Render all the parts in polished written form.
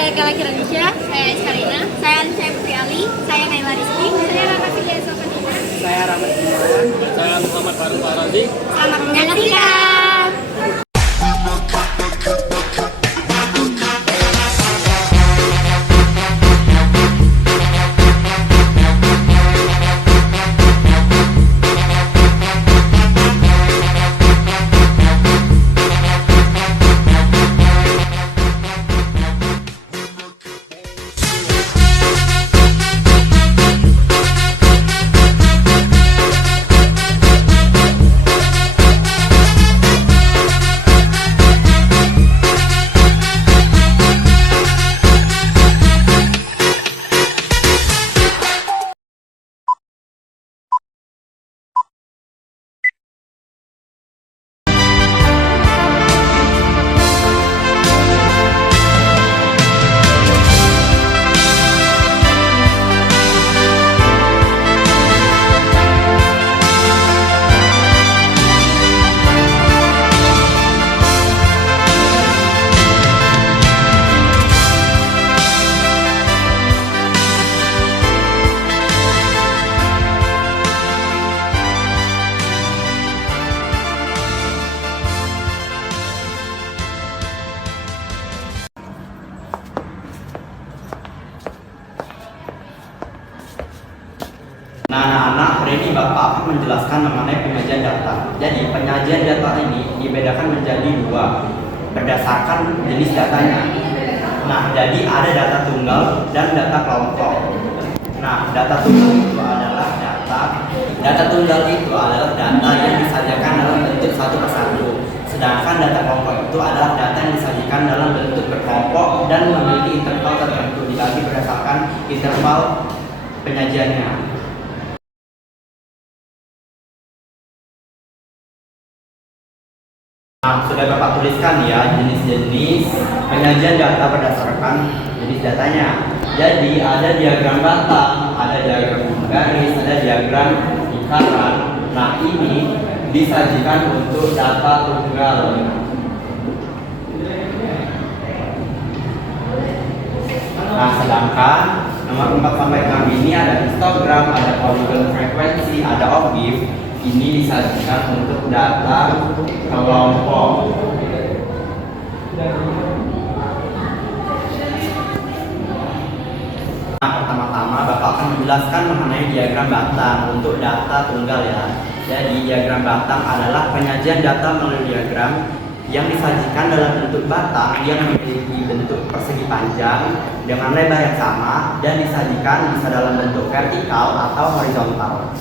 Saya Gala Kiranisha. Saya Iskarina. Saya Alicia Putri Ali. Saya Naila Rizky. Saya Raka Filia Sofatina. Saya Rahmat Gunawan. Saya Muhammad Faruk Arazi. Selamat menyaksikan. Nah, anak-anak, hari ini Bapak akan menjelaskan mengenai penyajian data. Jadi, penyajian data ini dibedakan menjadi dua berdasarkan jenis datanya. Nah, jadi ada data tunggal dan data kelompok. Nah, data tunggal itu adalah data tunggal itu adalah data yang disajikan dalam bentuk satu persatu. Sedangkan data kelompok itu adalah data yang disajikan dalam bentuk berkelompok dan memiliki interval tertentu dibagi berdasarkan interval penyajiannya. Nah, sudah Bapak tuliskan ya jenis-jenis penyajian data berdasarkan jenis datanya. Jadi ada diagram batang, ada diagram garis, ada diagram lingkaran. Nah, ini disajikan untuk data tunggal. Nah, sedangkan nomor 4 sampai 6 ini ada histogram, ada polygon frekuensi, ada OGIF. Ini disajikan untuk data kelompok. Nah, pertama-tama Bapak akan menjelaskan mengenai diagram batang untuk data tunggal ya. Jadi diagram batang adalah penyajian data melalui diagram yang disajikan dalam bentuk batang yang memiliki bentuk persegi panjang dengan lebar yang sama dan disajikan bisa dalam bentuk vertikal atau horizontal.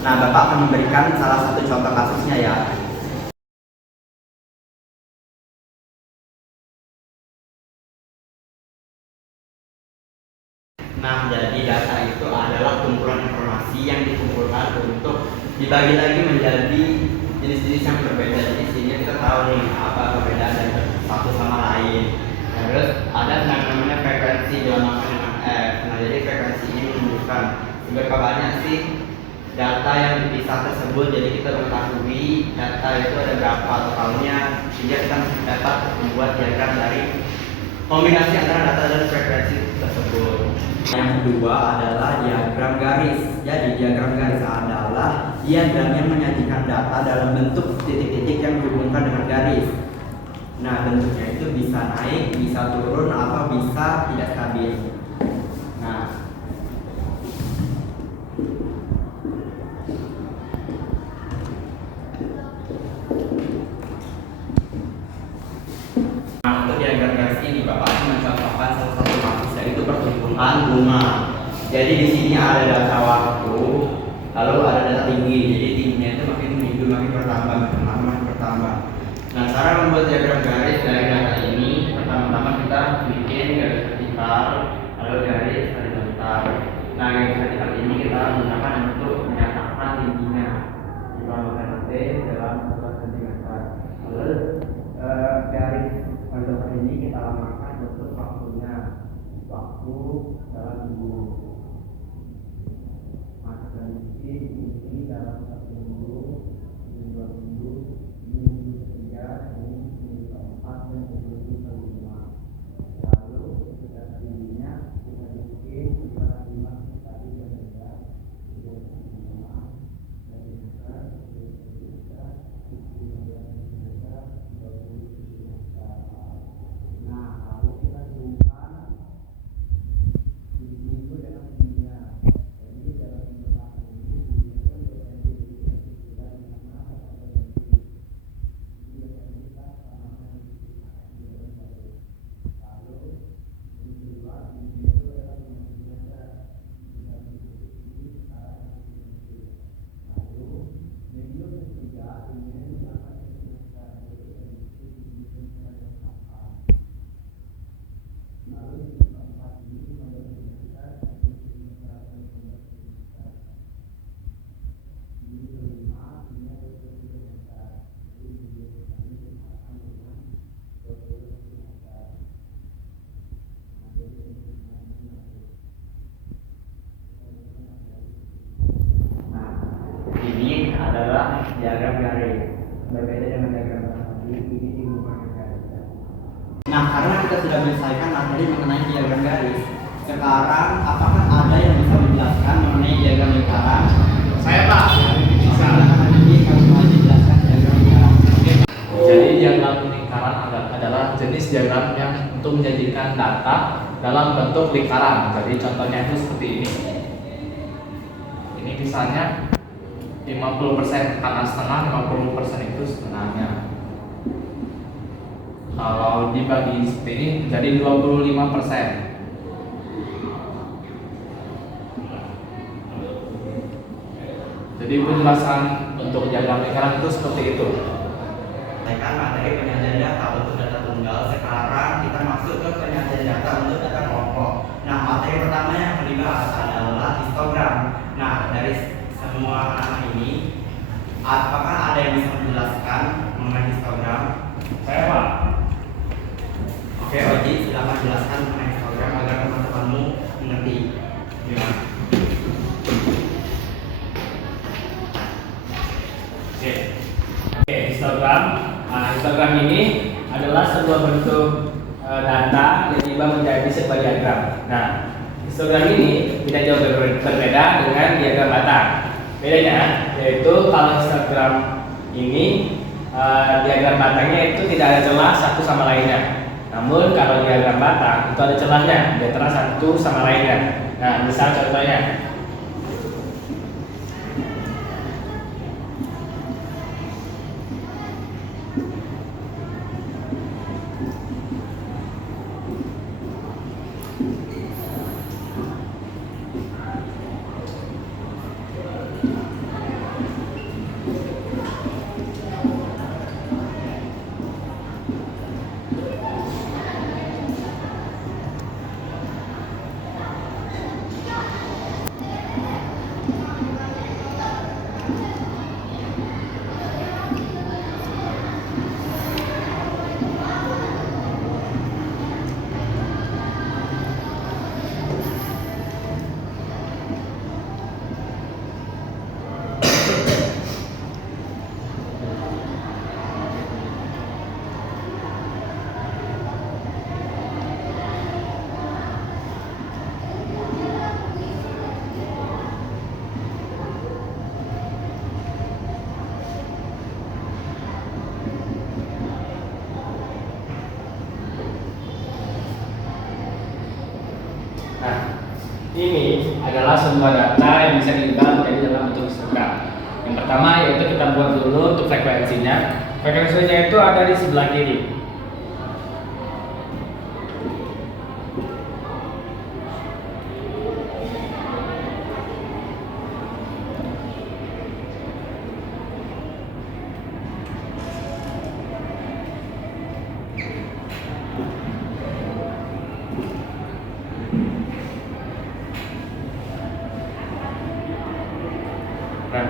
Nah, Bapak akan memberikan salah satu contoh kasusnya ya. Nah, jadi data itu adalah kumpulan informasi yang dikumpulkan untuk dibagi lagi menjadi jenis-jenis yang berbeda. Jadi sini kita tahu nih apa perbedaan dari satu sama lain. Terus ada yang namanya frekuensi dinamakan dengan F. Nah, jadi frekuensi ini menunjukkan seberapa banyak sih data yang dipisah tersebut. Jadi kita mengetahui data itu ada berapa totalnya sehingga kita dapat membuat diagram dari kombinasi antara data dan frekuensi tersebut. Yang kedua adalah diagram garis. Jadi diagram garis adalah diagram yang menyajikan data dalam bentuk titik-titik yang dihubungkan dengan garis. Nah, bentuknya itu bisa naik, bisa turun, atau bisa tidak stabil. Nah, untuk diagram garis ini Bapak akan mencontohkan salah satu matrix yaitu pertumbuhan bunga. Jadi di sini ada data waktu, lalu ada data tinggi. Jadi tingginya itu makin minggu makin bertambah, makin lama makin bertambah. Nah, cara membuat diagram garis dari data ini, pertama-tama kita bikin garis vertikal, lalu garis horizontal. Nah, garis vertikal ini kita gunakan untuk menyatakan tingginya. Dibandingkan T dalam 1 cm. Lalu garis horizontal ini kita lamakan untuk waktunya, waktu dalam minggu. Masa prediksi ini dalam 1 minggu, ini 2 minggu, ini minggu ketiga, ini minggu keempat, dan minggu kelima. Lalu kita karena kita sudah menyelesaikan materi mengenai diagram garis, sekarang apakah ada yang bisa menjelaskan mengenai diagram lingkaran? Saya Pak. Bisa. Nanti kami mau dijelaskan diagram lingkaran. Jadi diagram lingkaran adalah jenis diagram yang untuk menjadikan data dalam bentuk lingkaran. Jadi contohnya itu seperti ini. Ini misalnya 50% kanan setengah, 50% itu setengahnya. Kalau dibagi seperti ini menjadi 25%. Jadi penjelasan untuk diagram lingkaran itu seperti itu. Selesaikan materi penyajian data untuk data tunggal. Sekarang kita masuk ke penyajian data untuk data kelompok. Nah, materi pertama yang akan dibahas adalah histogram. Nah, dari semua nama ini, apakah ada yang bisa menjelaskan mengenai histogram? Saya Pak. Oke, Oji, silakan jelaskan mengenai histogram agar teman-temanmu mengerti. Gimana? Oke, histogram. Nah, histogram ini adalah sebuah bentuk data yang tiba menjadi sebuah diagram. Nah, histogram ini tidak jauh berbeda dengan diagram batang. Bedanya yaitu kalau histogram ini diagram batangnya itu tidak ada celah satu sama lainnya. Namun kalau diagram batang itu ada celahnya di antara satu sama lainnya. Nah, misal contohnya. Ini adalah sebuah data yang bisa diubah menjadi dalam bentuk histogram. Yang pertama yaitu kita buat dulu untuk frekuensinya. Frekuensinya itu ada di sebelah kiri. Nah,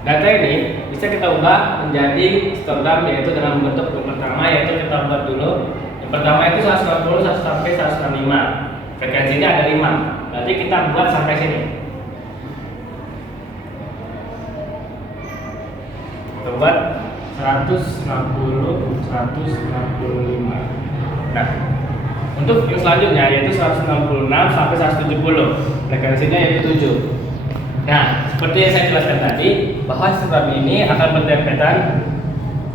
data ini bisa kita ubah menjadi histogram yaitu dengan bentuk yang pertama yaitu kita buat dulu. Yang pertama itu 160 sampai 165. Frekuensinya ada 5. Berarti kita buat sampai sini. Kita buat 160 165. Nah, untuk yang selanjutnya yaitu 166 sampai 170. Frekuensinya yaitu 7. Nah, seperti yang saya jelaskan tadi, bahwa histogram ini akan berdempetan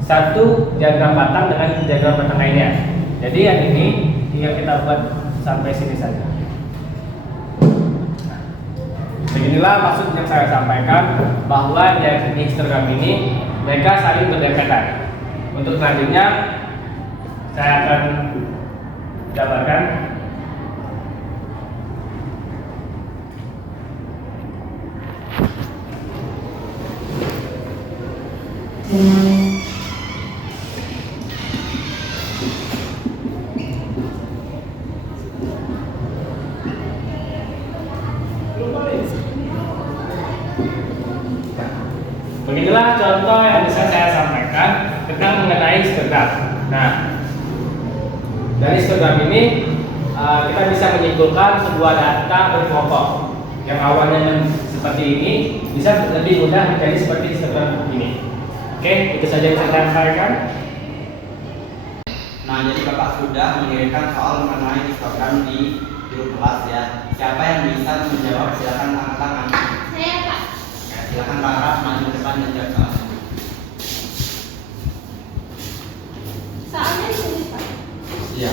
satu diagram batang dengan diagram batang lainnya. Jadi yang ini tinggal kita buat sampai sini saja. Nah, beginilah maksud yang saya sampaikan, bahwa di histogram ini mereka saling berdempetan. Untuk selanjutnya saya akan gambarkan. Beginilah contoh yang bisa saya sampaikan tentang mengenai histogram. Nah, dari histogram ini kita bisa menyimpulkan sebuah data berkelompok yang awalnya seperti ini bisa lebih mudah menjadi seperti histogram ini. Oke, itu saja yang saya sampaikan. Nah, Nah, jadi Bapak sudah mengirimkan soal mengenai histogram di grup kelas ya. Siapa yang bisa menjawab? Silakan angkat tangan. Saya Pak. Ya, silakan Rara maju ke depan dan jawab soalnya. Soalnya di sini Pak. Iya.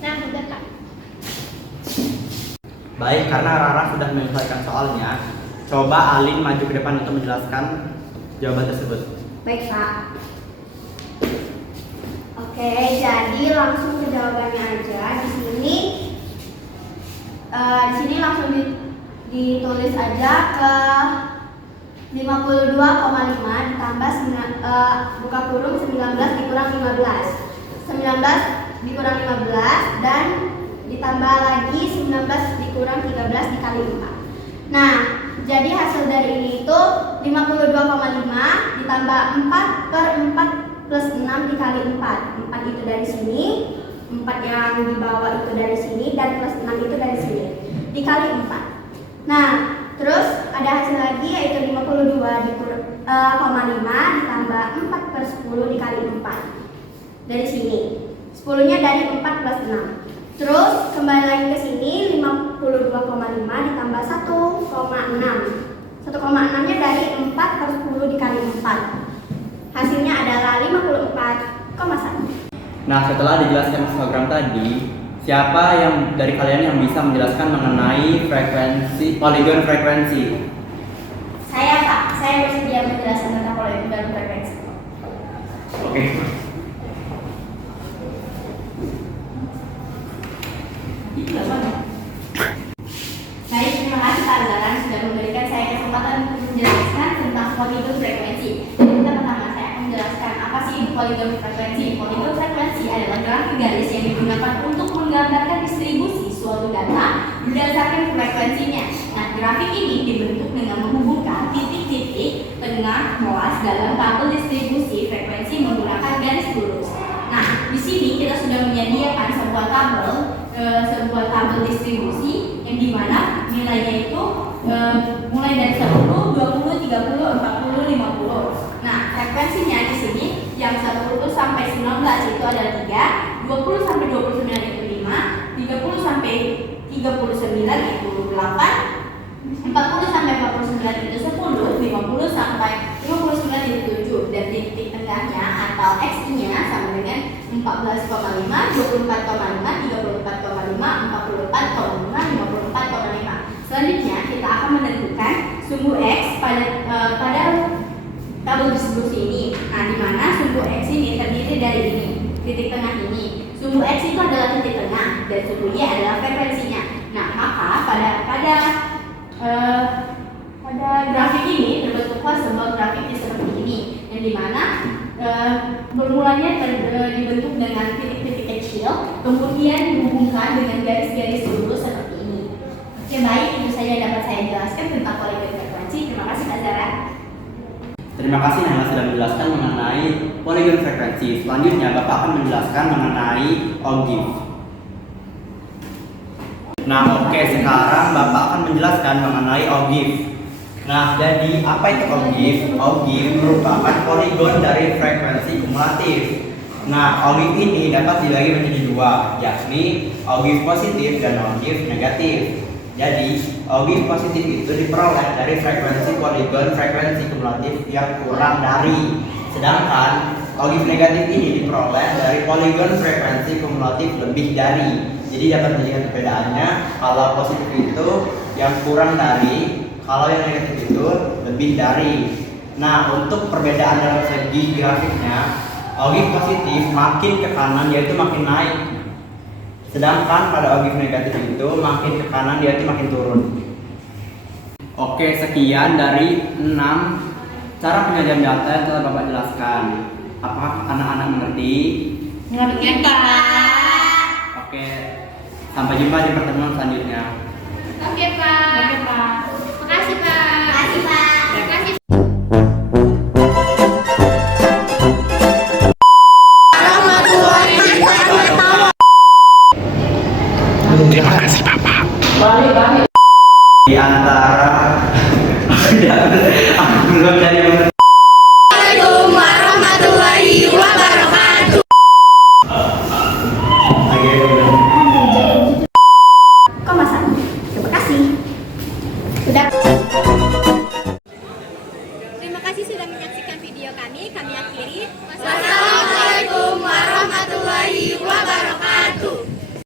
Nah, udah Kak. Baik, karena Rara sudah menyelesaikan soalnya, coba Alin maju ke depan untuk menjelaskan jawaban tersebut. Baik, Pak. Oke, jadi langsung ke jawabannya aja. Di sini langsung ditulis aja ke 52,5 ditambah buka kurung 19 dikurang 15. 19 dikurang 15 dan ditambah lagi 19 dikurang 13 dikali 4. Nah, jadi hasil dari ini itu 52,5 ditambah 4 per 4 plus 6 dikali 4. 4 itu dari sini, 4 yang di bawah itu dari sini, dan plus 6 itu dari sini dikali 4. Nah, terus ada hasil lagi yaitu 52,5 ditambah 4 per 10 dikali 4 dari sini. 10-nya dari 4 plus 6. Terus kembali lagi ke sini 52,5 ditambah 1,6. 1,6-nya dari 4 per 10 dikali 4. Hasilnya adalah 54,1. Nah, setelah dijelaskan histogram tadi, siapa yang dari kalian yang bisa menjelaskan mengenai frekuensi, poligon frekuensi? Saya, Pak. Saya bersedia menjelaskan tentang poligon frekuensi. Oke. Baik, terima kasih Pak Zaran sudah memberikan saya kesempatan untuk menjelaskan tentang poligon frekuensi. Yang pertama, saya akan menjelaskan apa sih itu poligon frekuensi. Poligon frekuensi adalah grafik garis yang digunakan untuk menggambarkan distribusi suatu data berdasarkan frekuensinya. Nah, grafik ini dibentuk dengan menghubungkan titik-titik tengah molas dalam tabel distribusi frekuensi menggunakan garis lurus. Nah, di sini kita sudah menyediakan sebuah tabel distribusi yang dimana nilainya itu mulai dari 10, 20, 30, 40, 50. Nah, frekuensinya di sini yang 10 sampai 19 itu ada 3, 20 sampai 29 itu 5, 30 sampai 39 itu 8, 40 sampai 49 itu 10, 50 sampai 59 itu 7, dan titik tengahnya atau X-nya sama dengan 14,5, 24,5, 34,5, 44,5, 54,5. Selanjutnya kita akan menentukan sumbu X pada tabel distribusi ini. Nah, di mana sumbu X ini terdiri dari ini, titik tengah ini. Sumbu X itu adalah titik tengah dan sumbu Y adalah frekuensinya. Nah, maka pada grafik ini terbentuklah sebuah grafik seperti ini, yang dimana bermulanya dibentuk dengan titik-titik kecil, kemudian dihubungkan dengan garis-garis lurus seperti ini. Oke, baik, itu saja dapat saya jelaskan tentang poligon frekuensi. Terima kasih Kak Zara. Terima kasih Nana sudah menjelaskan mengenai poligon frekuensi. Selanjutnya Bapak akan menjelaskan mengenai OGIF. Nah, oke, sekarang Bapak akan menjelaskan mengenai OGIF. Nah, jadi apa itu OGIF? OGIF merupakan poligon dari frekuensi kumulatif. Nah, OGIF ini dapat dibagi menjadi dua, yakni OGIF positif dan OGIF negatif. Jadi, OGIF positif itu diperoleh dari frekuensi poligon frekuensi kumulatif yang kurang dari. Sedangkan OGIF negatif ini diperoleh dari poligon frekuensi kumulatif lebih dari. Jadi dapat dilihat perbedaannya, kalau positif itu yang kurang dari, kalau yang negatif itu lebih dari. Nah, untuk perbedaan dalam segi grafiknya, OGIF positif makin ke kanan yaitu makin naik. Sedangkan pada OGIF negatif itu makin ke kanan yaitu makin turun. Oke, sekian dari 6 cara penyajian data yang telah Bapak jelaskan. Apakah anak-anak mengerti? Mengerti, Pak. Oke, sampai jumpa di pertemuan selanjutnya. Oke, Pak. Oke, Pak. Makasih, Pak. Makasih, Pak. Makasih. Terima kasih Bapak. Di antara aku belum dari Assalamualaikum warahmatullahi wabarakatuh. Kok masak? Terima kasih. Sudah. Terima kasih sudah menyaksikan video kami. Kami akhiri. Wassalamualaikum warahmatullahi wabarakatuh.